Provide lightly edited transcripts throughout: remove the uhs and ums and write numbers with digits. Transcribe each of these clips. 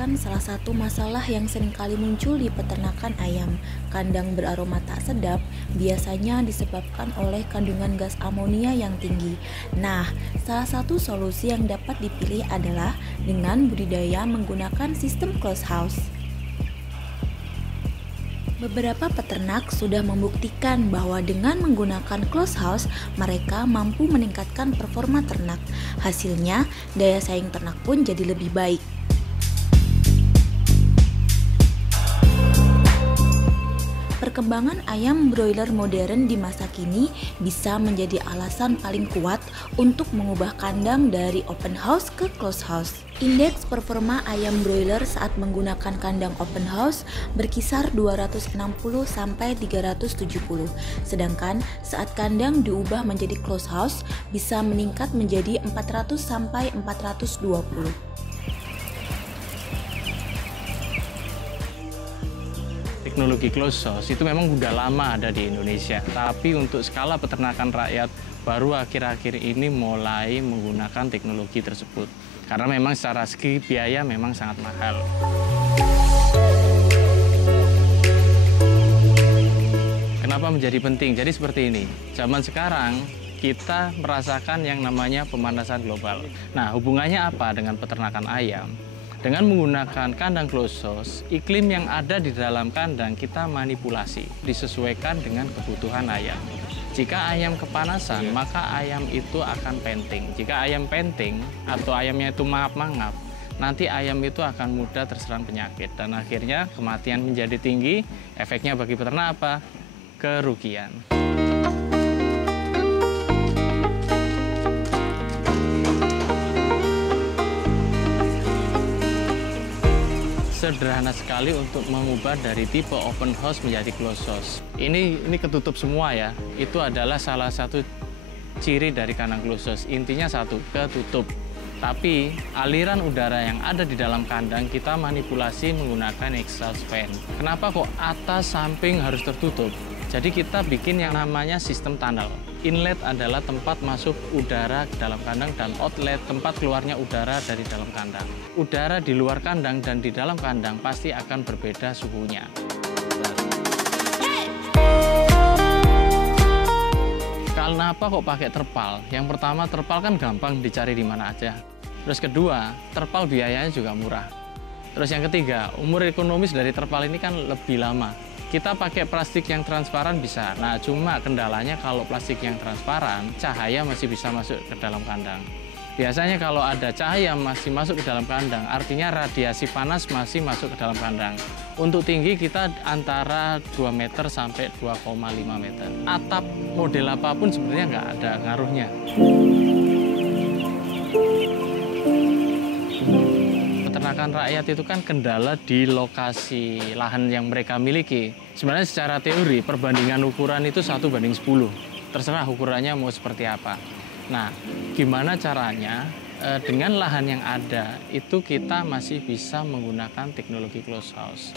menjelaskan salah satu masalah yang seringkali muncul di peternakan ayam. Kandang beraroma tak sedap biasanya disebabkan oleh kandungan gas amonia yang tinggi. Nah, salah satu solusi yang dapat dipilih adalah dengan budidaya menggunakan sistem closed house. Beberapa peternak sudah membuktikan bahwa dengan menggunakan closed house, mereka mampu meningkatkan performa ternak. Hasilnya, daya saing ternak pun jadi lebih baik. Perkembangan ayam broiler modern di masa kini bisa menjadi alasan paling kuat untuk mengubah kandang dari open house ke closed house. Indeks performa ayam broiler saat menggunakan kandang open house berkisar 260 sampai 370. Sedangkan saat kandang diubah menjadi closed house bisa meningkat menjadi 400 sampai 420. Teknologi closed house itu memang udah lama ada di Indonesia, tapi untuk skala peternakan rakyat baru akhir-akhir ini mulai menggunakan teknologi tersebut. Karena memang secara segi biaya memang sangat mahal. Kenapa menjadi penting? Jadi seperti ini, zaman sekarang kita merasakan yang namanya pemanasan global. Nah, hubungannya apa dengan peternakan ayam? Dengan menggunakan kandang closed house, iklim yang ada di dalam kandang kita manipulasi, disesuaikan dengan kebutuhan ayam. Jika ayam kepanasan, maka ayam itu akan penting. Jika ayam penting atau ayamnya itu mangap-mangap, nanti ayam itu akan mudah terserang penyakit. Dan akhirnya kematian menjadi tinggi, efeknya bagi peternak apa? Kerugian. Sederhana sekali untuk mengubah dari tipe open house menjadi closed house. Ini ketutup semua ya. Itu adalah salah satu ciri dari kandang closed house. Intinya satu, ketutup. Tapi aliran udara yang ada di dalam kandang kita manipulasi menggunakan exhaust fan. Kenapa kok atas samping harus tertutup? Jadi kita bikin yang namanya sistem tunnel. Inlet adalah tempat masuk udara ke dalam kandang dan outlet tempat keluarnya udara dari dalam kandang. Udara di luar kandang dan di dalam kandang pasti akan berbeda suhunya. Kenapa kok pakai terpal? Yang pertama, terpal kan gampang dicari di mana aja. Terus kedua, terpal biayanya juga murah. Terus yang ketiga, umur ekonomis dari terpal ini kan lebih lama. Kita pakai plastik yang transparan bisa. Nah, cuma kendalanya kalau plastik yang transparan, cahaya masih bisa masuk ke dalam kandang. Biasanya kalau ada cahaya masih masuk ke dalam kandang, artinya radiasi panas masih masuk ke dalam kandang. Untuk tinggi kita antara 2 meter sampai 2,5 meter. Atap model apapun sebenarnya nggak ada ngaruhnya. Peternakan rakyat itu kan kendala di lokasi lahan yang mereka miliki. Sebenarnya secara teori perbandingan ukuran itu 1:10. Terserah ukurannya mau seperti apa. Nah, gimana caranya dengan lahan yang ada itu kita masih bisa menggunakan teknologi closed house.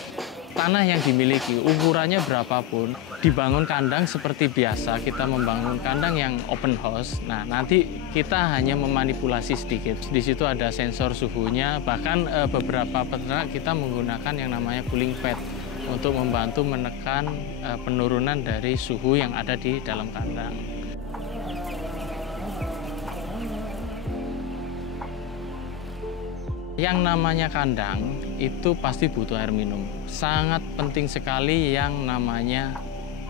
Tanah yang dimiliki, ukurannya berapapun, dibangun kandang seperti biasa, kita membangun kandang yang open house. Nah, nanti kita hanya memanipulasi sedikit. Di situ ada sensor suhunya, bahkan beberapa peternak kita menggunakan yang namanya cooling pad untuk membantu menekan penurunan dari suhu yang ada di dalam kandang. Yang namanya kandang itu pasti butuh air minum. Sangat penting sekali yang namanya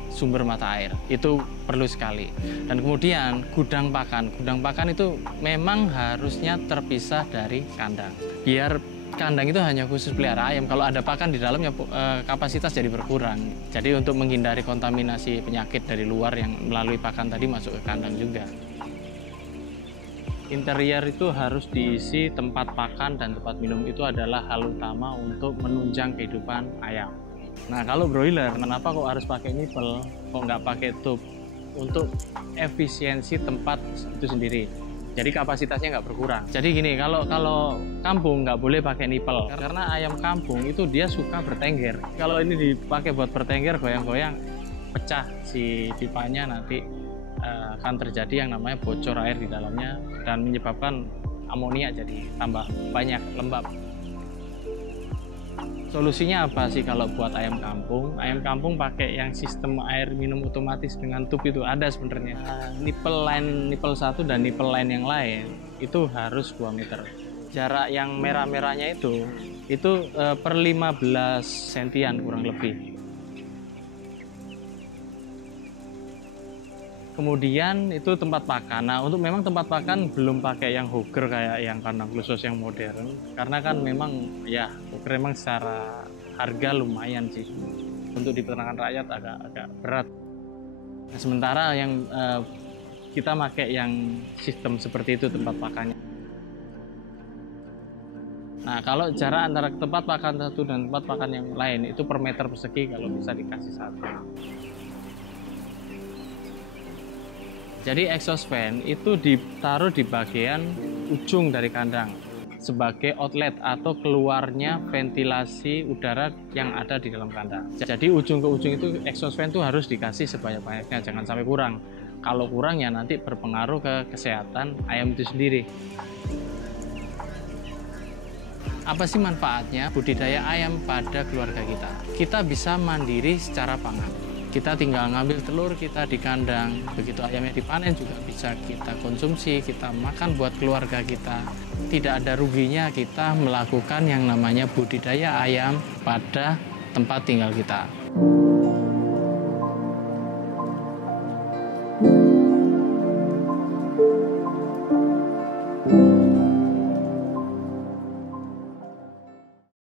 sumber mata air. Itu perlu sekali. Dan kemudian gudang pakan. Gudang pakan itu memang harusnya terpisah dari kandang. Biar kandang itu hanya khusus pelihara ayam. Kalau ada pakan di dalamnya kapasitas jadi berkurang. Jadi untuk menghindari kontaminasi penyakit dari luar yang melalui pakan tadi masuk ke kandang juga. Interior itu harus diisi tempat pakan dan tempat minum, itu adalah hal utama untuk menunjang kehidupan ayam. Nah, kalau broiler, kenapa kok harus pakai nipple, kok nggak pakai tube? Untuk efisiensi tempat itu sendiri. Jadi kapasitasnya nggak berkurang. Jadi gini, kalau kampung nggak boleh pakai nipple, karena ayam kampung itu dia suka bertengger. Kalau ini dipakai buat bertengger, goyang-goyang, pecah si pipanya, nanti akan terjadi yang namanya bocor air di dalamnya dan menyebabkan amonia jadi tambah banyak, lembab. Solusinya apa sih kalau buat ayam kampung? Ayam kampung pakai yang sistem air minum otomatis dengan tub itu ada sebenarnya. Nipple 1 dan nipple line yang lain itu harus 2 meter. Jarak yang merah-merahnya itu per 15 sentian kurang lebih. Kemudian itu tempat pakan. Nah, untuk memang tempat pakan belum pakai yang hogger kayak yang kandang khusus yang modern, karena kan memang ya hogger memang secara harga lumayan sih untuk di peternakan rakyat agak berat. Nah, sementara yang kita pakai yang sistem seperti itu tempat pakannya. Nah, kalau jarak antara tempat pakan satu dan tempat pakan yang lain itu per meter persegi kalau bisa dikasih satu. Jadi exhaust fan itu ditaruh di bagian ujung dari kandang sebagai outlet atau keluarnya ventilasi udara yang ada di dalam kandang. Jadi ujung ke ujung itu exhaust fan itu harus dikasih sebanyak-banyaknya, jangan sampai kurang. Kalau kurang ya nanti berpengaruh ke kesehatan ayam itu sendiri. Apa sih manfaatnya budidaya ayam pada keluarga kita? Kita bisa mandiri secara pangan. Kita tinggal ngambil telur kita di kandang, begitu ayamnya dipanen juga bisa kita konsumsi, kita makan buat keluarga kita. Tidak ada ruginya kita melakukan yang namanya budidaya ayam pada tempat tinggal kita.